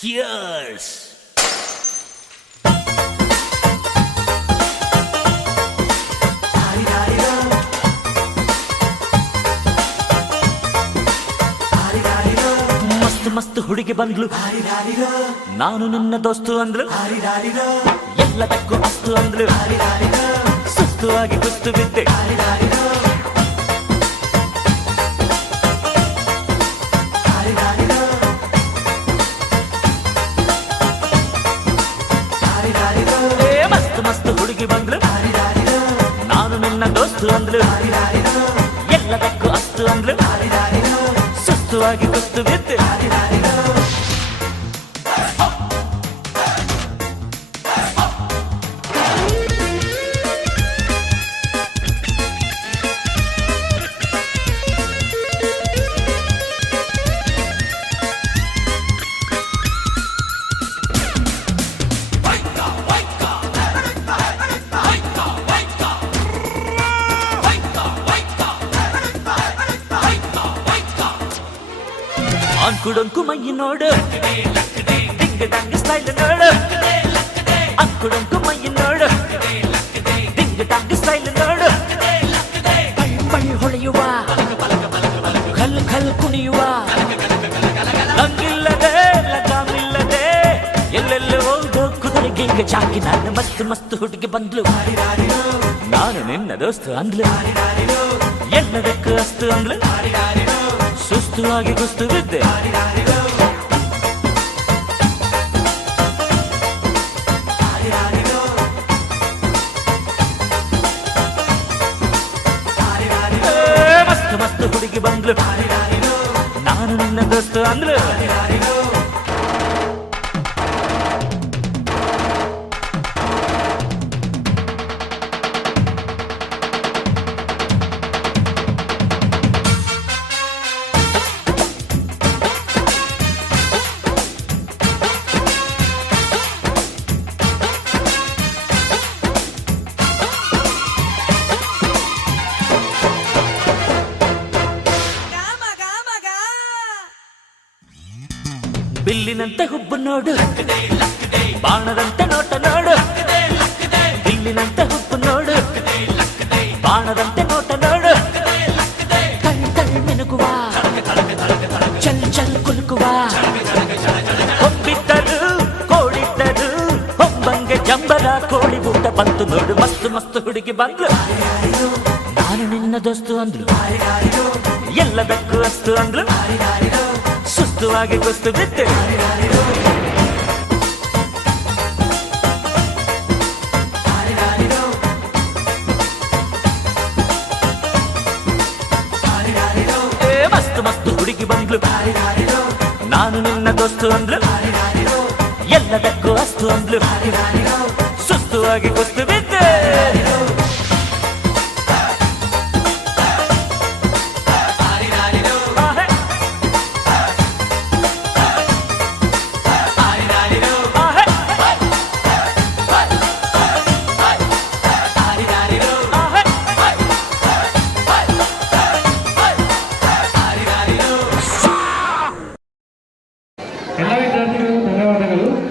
Cheers! ಮಸ್ತ್ ಮಸ್ತ್ ಹುಡುಗಿ ಬಂದ್ಲು, ನಾನು ನಿನ್ನ ದೋಸ್ತು ಅಂದ್ಲು, ಎಲ್ಲದಕ್ಕೂ ಅಸ್ತು ಅಂದ್ಲು, ಸುಸ್ತು ಆಗಿ ಕುಸ್ತು ಬಿದ್ದೆ. ಮಸ್ತ್ ಮಸ್ತ್ ಹುಡುಗಿ ಬಂದ್ಲು, ನಾನು ನಿನ್ನ ದೋಸ್ತು ಅಂದ್ಲು, ಎಲ್ಲದಕ್ಕೂ ಅಸ್ತು ಅಂದ್ಲು, ಸುಸ್ತು ಆಗಿ ಕುಸ್ತು ಬಿದ್ದೆ. ಅಂಕುಡೊಂಕು ಮೈ ನೋಡು, ಡಿಂಗ್ ಡಂಗ್ ಸ್ಟೈಲ್ ನೋಡು, ಅಂಕುಡೊಂಕು ಮೈ ನೋಡು, ಡಿಂಗ್ ಡಂಗ್ ಸ್ಟೈಲ್ ನೋಡು, ಬಳ್ ಬಳ್ ಹೊಳೆಯುವ, ಖಲ್ ಖಲ್ ಕುಣಿಯುವ, ಲಂಗಿಲ್ಲದೆ ಲಗಾಮಿಲ್ಲದೆ ಎಲ್ಲೆಲ್ಲೋ ಹೋಗೋ ಕುದುರೆ ಗಿಂಗ ಚಾಕಿ. ನಾನು ಮಸ್ತ್ ಮಸ್ತ್ ಹುಡುಗಿ ಬಂದ್ಲು, ನಾನು ನಿನ್ನ ದೋಸ್ತು ಅಂದ್ಲು, ಎಲ್ಲದಕ್ಕೂ ಅಸ್ತು ಅಂದ್ಲು, ಸುಸ್ತು ಆಗಿ ಕುಸ್ತು ಬಿದ್ದೆ. ಮಸ್ತ್ ಮಸ್ತ್ ಹುಡುಗಿ ಬಂದ್ಲು, ನಾನು ನಿನ್ನ ದೋಸ್ತು ಅಂದ್ಲು, ಬಿಲ್ಲಿನಂತೆ ಹುಬ್ಬು ನೋಡು, ಬಾಣದಂತೆ ನೋಟ ನೋಡು, ಬಿಲ್ಲಿನಂತೆ ಹುಬ್ಬು ನೋಡು, ಬಾಣದಂತೆ ನೋಟ ನೋಡು, ಕಣ್ ಕಣ್ ಮಿನುಗುವ, ಚಲ್ ಚಲ್ ಕುಲುಕುವ, ಹೊಂಬಿದ್ದರು ಕೋಡಿದ್ದರು ಹೊಂಬಂಗೆ ಜಂಬರ ಕೋಳಿ ಊಟ ಬಂತು ನೋಡು. ಮಸ್ತ್ ಮಸ್ತ್ ಹುಡುಗಿ ಬಂದ್ಲು, ನಾನು ನಿನ್ನ ದೋಸ್ತು ಅಂದ್ಲು, ಎಲ್ಲದಕ್ಕೂ ಅಸ್ತು ಅಂದ್ಲು, ಸುಸ್ತು ಆಗಿ ಕುಸ್ತು ಬಿದ್ದೆ. ಮಸ್ತ್ ಮಸ್ತ್ ಹುಡುಗಿ ಬಂದ್ಲು, ನಾನು ನಿನ್ನ ದೋಸ್ತು ಅಂದ್ಲು, ಎಲ್ಲದಕ್ಕೂ ಅಸ್ತು ಅಂದ್ಲು, ಸುಸ್ತು ಆಗಿ ಕುಸ್ತು ಬಿದ್ದೆ. ಎಲ್ಲ ವಿದ್ಯಾರ್ಥಿಗಳಿಗೂ ಧನ್ಯವಾದಗಳು.